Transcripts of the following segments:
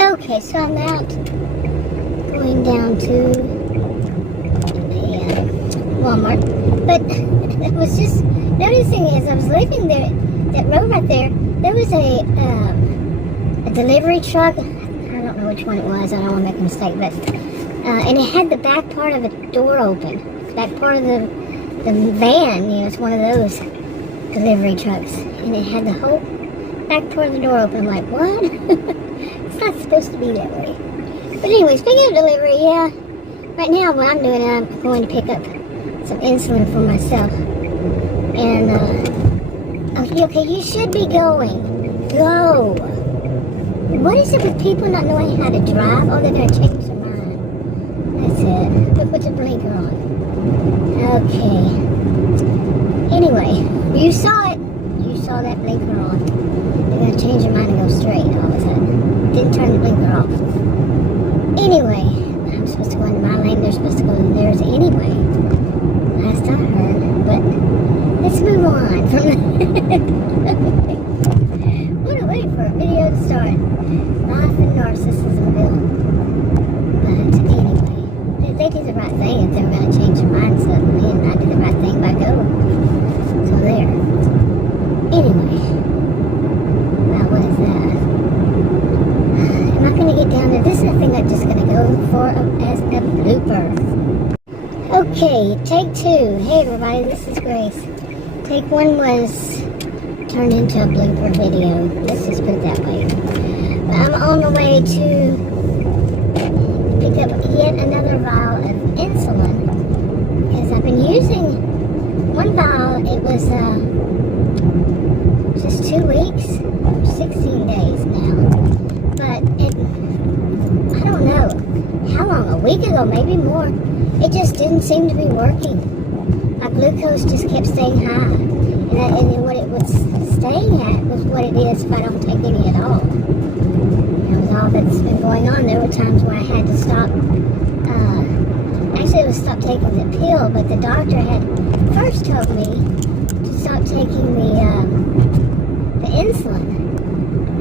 Okay, so I'm out going down to Walmart, but I was just noticing as I was leaving there, that road right there, there was a delivery truck. I don't know which one it was, I don't want to make a mistake, but and it had the back part of the door open, back part of the van, it's one of those delivery trucks, and it had the whole back part of the door open. I'm like, what? It's not supposed to be that way. But anyway, speaking of delivery, yeah, right now what I'm doing, I'm going to pick up some insulin for myself. And, okay, you should be going. Go. What is it with people not knowing how to drive? Oh, they're going to change their mind. That's it. But put your blinker on. Okay. Anyway, you saw it. You saw that blinker on. They're going to change their mind and go straight all of a sudden. Didn't turn the blinker off. Anyway, I'm supposed to go in my lane. They're supposed to go in theirs anyway. Last I heard. But let's move on from what a way for a video to start. Life in Narcissismville. But anyway, they did the right thing if they were going to change their mind suddenly, and I did the right thing by going. So there. Anyway. Now what is that? Am I going to get down there? This is the thing I'm just going to go for as a blooper. Okay, take two. Hey everybody, this is Grace. Take one was turned into a blooper video. Let's just put it that way. But I'm on the way to pick up yet another vial of insulin because I've been using one vial. It was just 2 weeks, 16 days now. But I don't know how long, a week ago, maybe more. It just didn't seem to be working. My glucose just kept staying high. And then what it was staying at was what it is if I don't take any at all. That was all that's been going on. There were times where I had to stop. Actually, it was stop taking the pill, but the doctor had first told me to stop taking the insulin.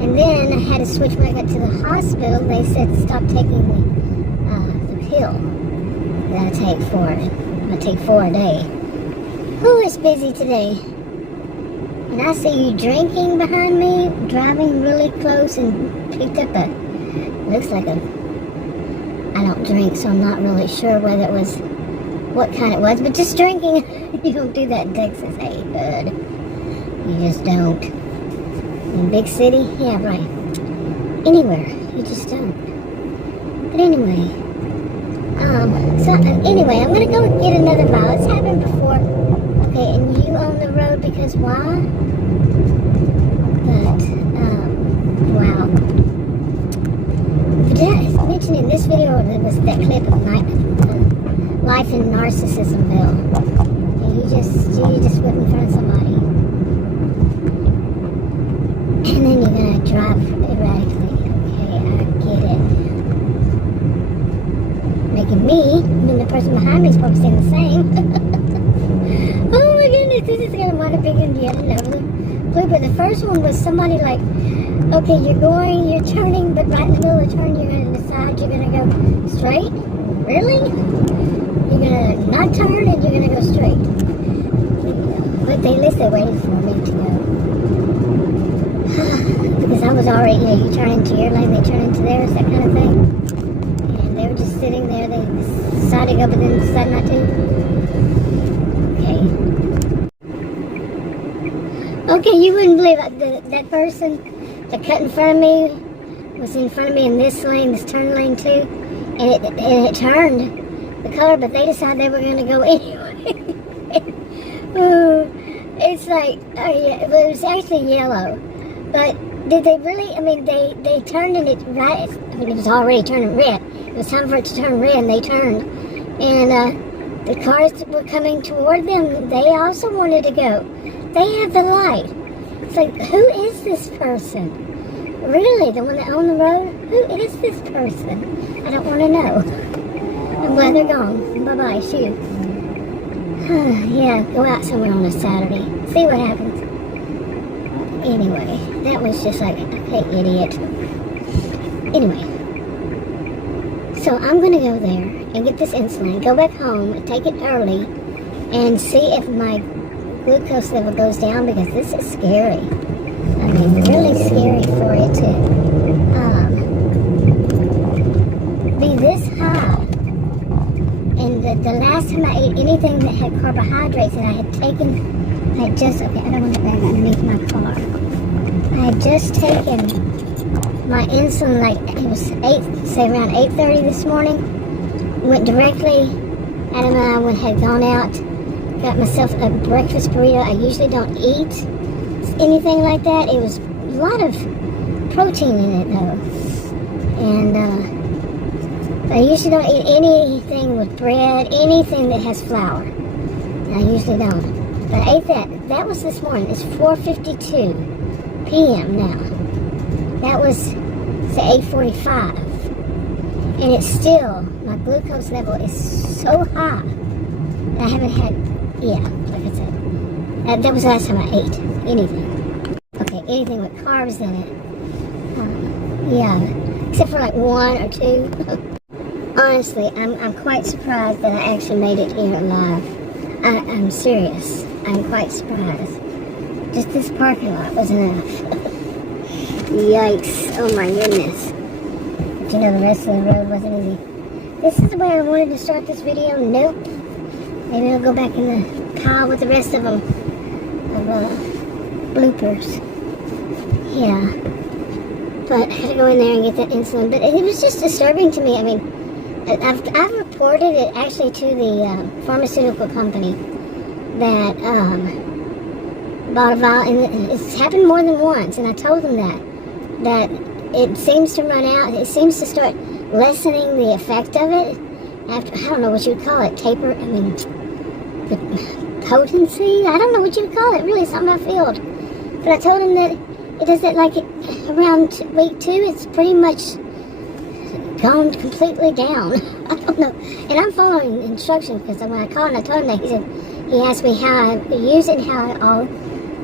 And then I had to switch when I got to the hospital. They said stop taking the pill that I take I take 4 a day. Who is busy today? And I see you drinking behind me, driving really close, and picked up looks like I don't drink, so I'm not really sure whether it was, what kind it was, but just drinking. You don't do that in Texas, hey, bud. You just don't. In big city? Yeah, right. Anywhere. You just don't. But anyway. Anyway, I'm going to go get another vial. It's happened before. Okay, and you on the road because why? But, wow. Did I mention in this video, or there was that clip of Life in Narcissismville? Yeah, you just whip in front of somebody. And then you're going to drive erratically. Okay, I get it. Making me, and the person behind me is probably saying the same. Oh my goodness, this is going to wind up being yet another blooper. The first one was somebody like, okay, you're turning, but right in the middle of the turn, you're going to decide you're going to go straight? Really? You're going to not turn and you're going to go straight. But they waited for me to go. Because I was already, you turn into your lane, they turn into theirs, that kind of thing. And they were just sitting there, they decided to go, but then decided not to. Okay, you wouldn't believe it. That person that cut in front of me was in front of me in this lane, this turn lane too, and it turned the color, but they decided they were going to go anyway. Ooh, it's like, it was actually yellow, but did they really? I mean, they turned and it right. I mean, it was already turning red. It was time for it to turn red, and they turned, and the cars that were coming toward them, they also wanted to go. They have the light. It's like, who is this person? Really, the one that owned the road? Who is this person? I don't want to know. I'm glad they're gone. Bye-bye, shoot. Yeah, go out somewhere on a Saturday. See what happens. Anyway, that was just like, okay, idiot. Anyway, so I'm going to go there and get this insulin, go back home, and take it early, and see if my glucose level goes down, because this is scary. I mean, really scary for it to be this high. And the last time I ate anything that had carbohydrates, and I had just, okay, I don't want the bag underneath my car. I had just taken my insulin, like, it was around 8:30 this morning. Went directly, Adam and I had gone out, got myself a breakfast burrito. I usually don't eat anything like that. It was a lot of protein in it, though. And I usually don't eat anything with bread, anything that has flour. I usually don't. But I ate that. That was this morning. It's 4:52 p.m. now. That was, say, 8:45. And it's still, my glucose level is so high. I haven't had, yeah, like I said. That was the last time I ate anything. Okay, anything with carbs in it. Yeah, except for like one or two. Honestly, I'm quite surprised that I actually made it here alive. I'm serious. I'm quite surprised. Just this parking lot was enough. Yikes. Oh my goodness. But you know, the rest of the road wasn't easy. This is the way I wanted to start this video. Nope. Maybe I'll go back in the pile with the rest of them. Of bloopers. Yeah. But I had to go in there and get that insulin. But it was just disturbing to me. I mean, I've reported it actually to the pharmaceutical company that bought a vial, and it's happened more than once, and I told them that it seems to run out, it seems to start lessening the effect of it after, I don't know what you would call it, taper, I mean, the potency, I don't know what you would call it, really, something I feel. But I told them that it does that like around week 2, it's pretty much gone completely down. I don't know. And I'm following instructions, because when I called and I told him that, he asked me how I use it and how I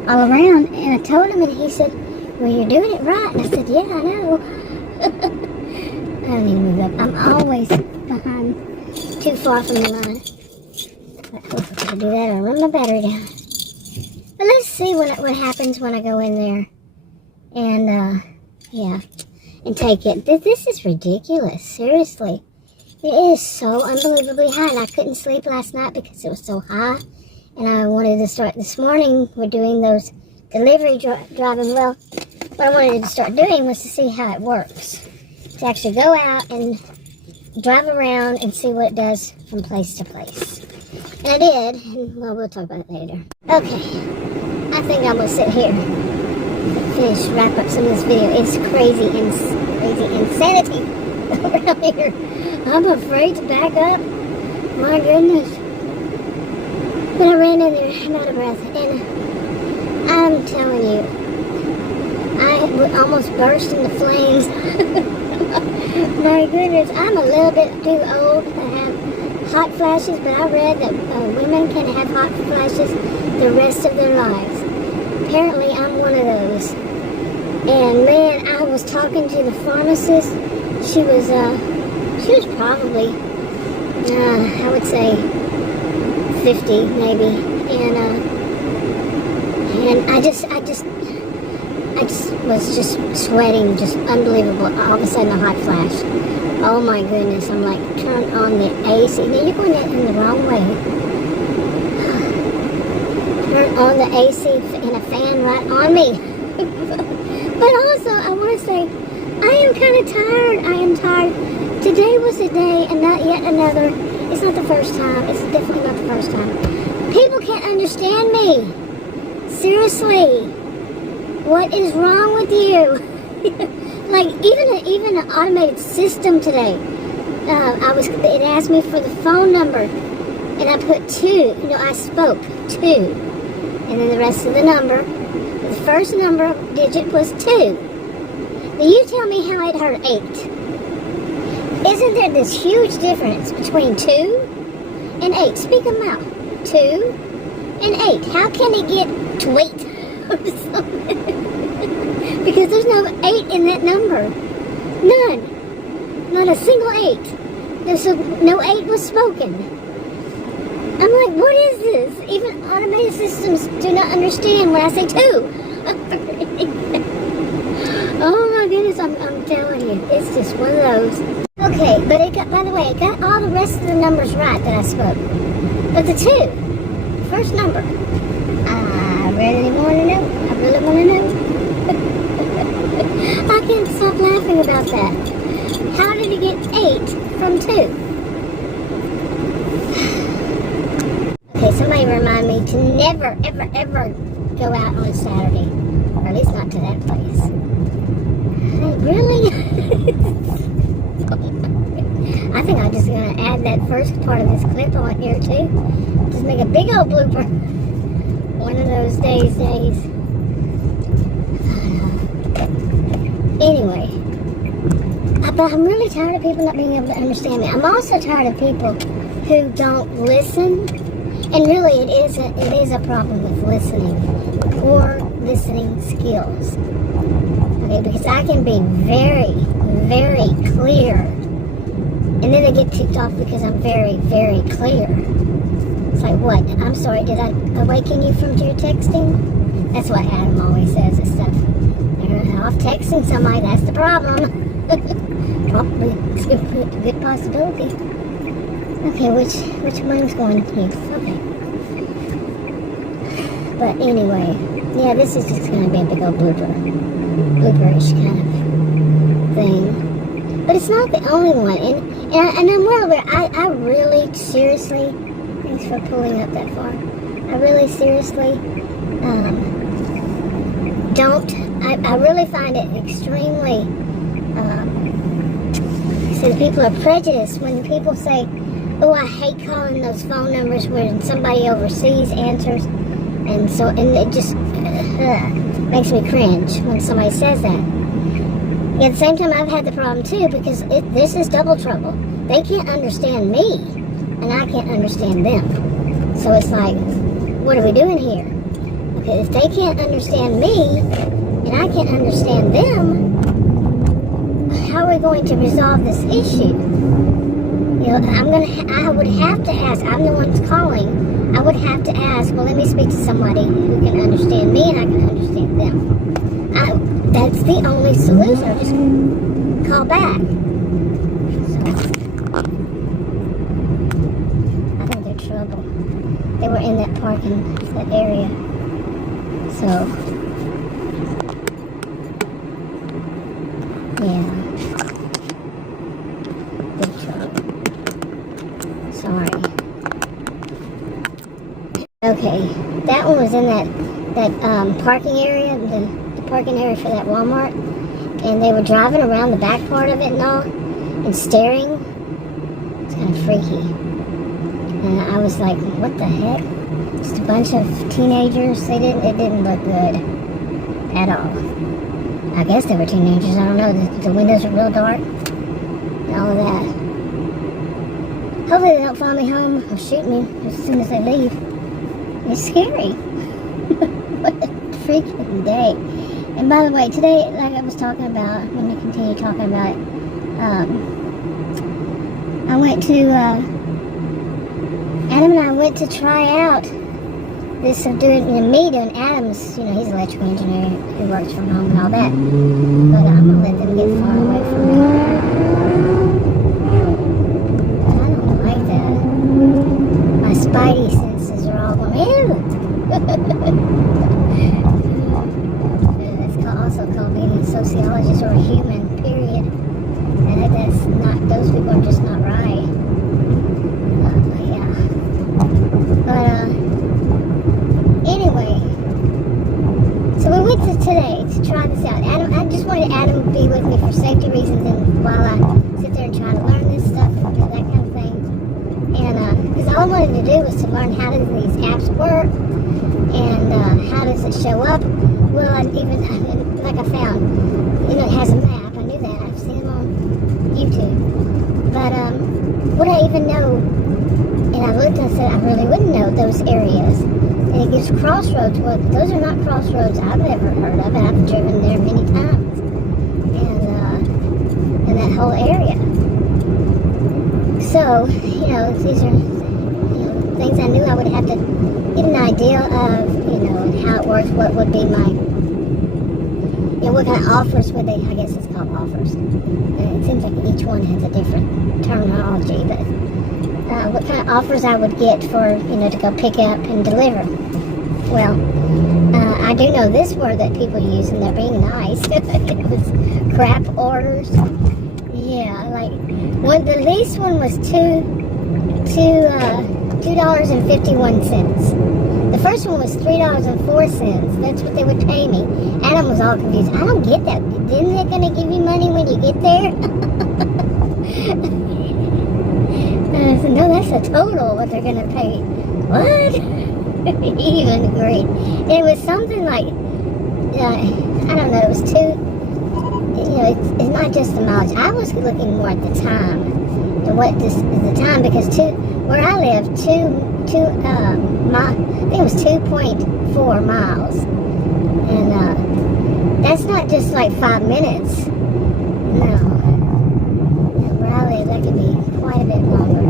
all around. And I told him, and he said, well, you're doing it right. And I said, yeah, I know. I don't need to move up. I'm always behind, too far from the line. But hopefully I can do that or run my battery down. But let's see what happens when I go in there. And, yeah. And take it. This is ridiculous. Seriously. It is so unbelievably high. And I couldn't sleep last night because it was so high. And I wanted to start this morning. We're doing those delivery driving. Well, what I wanted to start doing was to see how it works. To actually go out and drive around and see what it does from place to place. And I did. And, well, we'll talk about it later. Okay. I think I'm going to sit here. Wrap up some of this video. It's crazy insanity around here. I'm afraid to back up. My goodness. But I ran in there, I'm out of breath, and I'm telling you, I almost burst into flames. My goodness, I'm a little bit too old to have hot flashes, but I read that women can have hot flashes the rest of their lives. Apparently, I'm one of those. And man, I was talking to the pharmacist. She was probably, I would say 50 maybe. And I just was just sweating, just unbelievable. All of a sudden, a hot flash. Oh my goodness! I'm like, turn on the AC. Now you're going in the wrong way. Turn on the AC and a fan right on me. But also, I want to say, I am kind of tired. I am tired. Today was a day, and not yet another. It's not the first time. It's definitely not the first time. People can't understand me. Seriously. What is wrong with you? Like, even an automated system today. It asked me for the phone number. And I put 2. No, I spoke 2. And then the rest of the number. The first number digit was 2. Now you tell me how it heard 8. Isn't there this huge difference between 2 and 8? Speak them out. 2 and 8. How can it get tweet or something? Because there's no 8 in that number. None. Not a single 8. No 8 was spoken. I'm like, what is this? Even automated systems do not understand when I say 2. Oh my goodness, I'm telling you, it's just one of those. Okay, but it got, by the way, it got all the rest of the numbers right that I spoke. But the 2, first number, I really want to know. I really want to know. I can't stop laughing about that. How did he get 8 from 2? Okay, somebody remind me to never, ever, ever go out on Saturday. Or at least not to that place. Hey, really? I think I'm just going to add that first part of this clip on here too. Just make a big old blooper. One of those days. Anyway. But I'm really tired of people not being able to understand me. I'm also tired of people who don't listen. And really it is a problem with listening. Poor listening skills. Okay, because I can be very, very clear. And then they get ticked off because I'm very, very clear. It's like, what? I'm sorry, did I awaken you from your texting? That's what Adam always says and stuff. They're off texting somebody, that's the problem. Probably it's a good possibility. Okay, which one's going here? Okay. But anyway, yeah, this is just going to be a big old blooperish kind of thing. But it's not the only one. And I'm well aware, I really seriously, thanks for pulling up that far. I really seriously I really find it extremely, so the people are prejudiced when people say, oh, I hate calling those phone numbers when somebody overseas answers. And it just makes me cringe when somebody says that. At the same time, I've had the problem too, because this is double trouble. They can't understand me, and I can't understand them. So it's like, what are we doing here? Okay, if they can't understand me, and I can't understand them, how are we going to resolve this issue? You know, I would have to ask, I'm the one that's calling, I would have to ask, well, let me speak to somebody who can understand me and I can understand them. That's the only solution. I'll just call back. So, I think they're trouble. They were in that area. So, yeah. Big trouble. Sorry. Okay, that one was in that parking area, the parking area for that Walmart, and they were driving around the back part of it and all, and staring. It's kind of freaky. And I was like, what the heck? Just a bunch of teenagers. It didn't look good at all. I guess they were teenagers, I don't know. The windows are real dark and all of that. Hopefully they don't follow me home or shoot me as soon as they leave. It's scary. What a freaking day. And by the way, today, like I was talking about, I'm going to continue talking about it. I went to, Adam and I went to try out this of doing Adam's, he's an electrical engineer who works from home and all that. But I'm going to let them get far away from me. I don't like that. My spidey senses are all going, ew! It's also called being a sociologist or a human, period. And that's not, those people are just not right. Yeah. But, anyway. So we went to today to try this out. I just wanted Adam to be with me for safety reasons and while I sit there and try to learn this stuff and that kind of thing. And, because all I wanted to do was to learn how do these apps work and how does it show up. Well, like I found, it has a map. I knew that. I've seen them on YouTube. But would I even know? And I looked and said I really wouldn't know those areas. And it gives crossroads. Well, those are not crossroads I've ever heard of, and I've driven there many times. And in that whole area. So, these are things I knew I would have to get an idea of, and how it works, what would be my, what kind of offers would they, I guess it's called offers. And it seems like each one has a different terminology, but what kind of offers I would get for, to go pick up and deliver. Well, I do know this word that people use, and they're being nice. It was crap orders. Yeah, like, the least one was $2.51. The first one was $3.04. That's what they would pay me. Adam was all confused. I don't get that. Isn't they going to give you money when you get there? I said, no, that's a total what they're going to pay. What? He even agreed. It was something like, I don't know, it was it's not just the mileage. I was looking more at the time. What this is the time, because where I live, I think it was 2.4 miles. And that's not just like 5 minutes. No. Where I live, that could be quite a bit longer.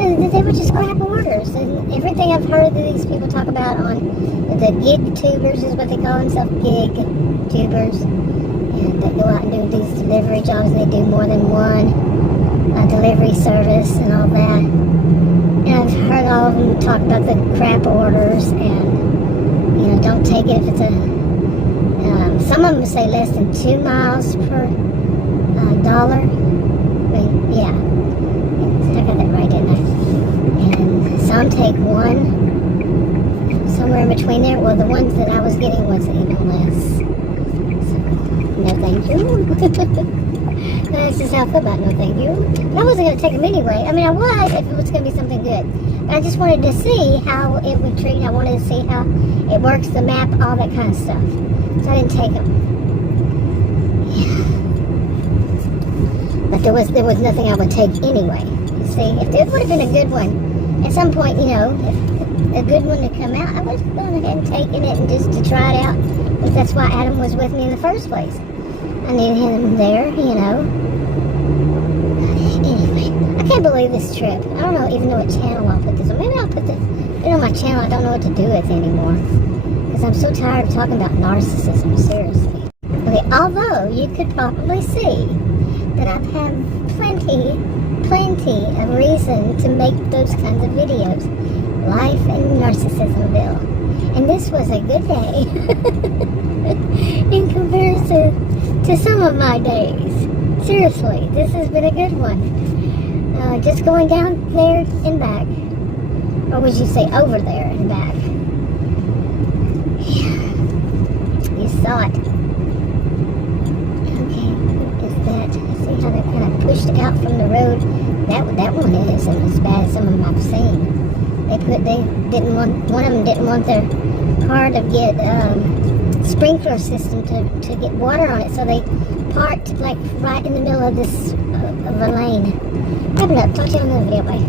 And they were just crap orders. And everything I've heard that these people talk about on the gig tubers is what they call themselves, gig tubers. And they go out and do these delivery jobs. They do more than one delivery service and all that. And I've heard all of them talk about the crap orders and, don't take it if it's some of them say less than 2 miles per dollar. I mean, yeah, I got that right, didn't I? And some take one, somewhere in between there. Well, the ones that I was getting was even less. No thank you. That's just how I feel about no thank you. But I wasn't going to take them anyway. I mean, I was if it was going to be something good. But I just wanted to see how it would treat. I wanted to see how it works, the map, all that kind of stuff. So I didn't take them. Yeah. But there was nothing I would take anyway. You see, if it would have been a good one, at some point, if a good one to come out, I would have gone ahead and taken it and just to try it out. Because that's why Adam was with me in the first place. I knew him there, Anyway, I can't believe this trip. I don't even know what channel I'll put this on. Maybe I'll put it on my channel. I don't know what to do with it anymore. Because I'm so tired of talking about narcissism, seriously. Okay, although you could probably see that I've had plenty of reason to make those kinds of videos. Life in Narcissismville. And this was a good day in comparison to some of my days. Seriously, this has been a good one. Just going down there and back. Or would you say over there and back? Yeah. You saw it. Okay, is that? See how they're kind of pushed out from the road? That one isn't as bad as some of them I've seen. One of them didn't want their car to get sprinkler system to get water on it, so they parked like right in the middle of this of a lane. Wrap it up. Talk to you on another video. Bye.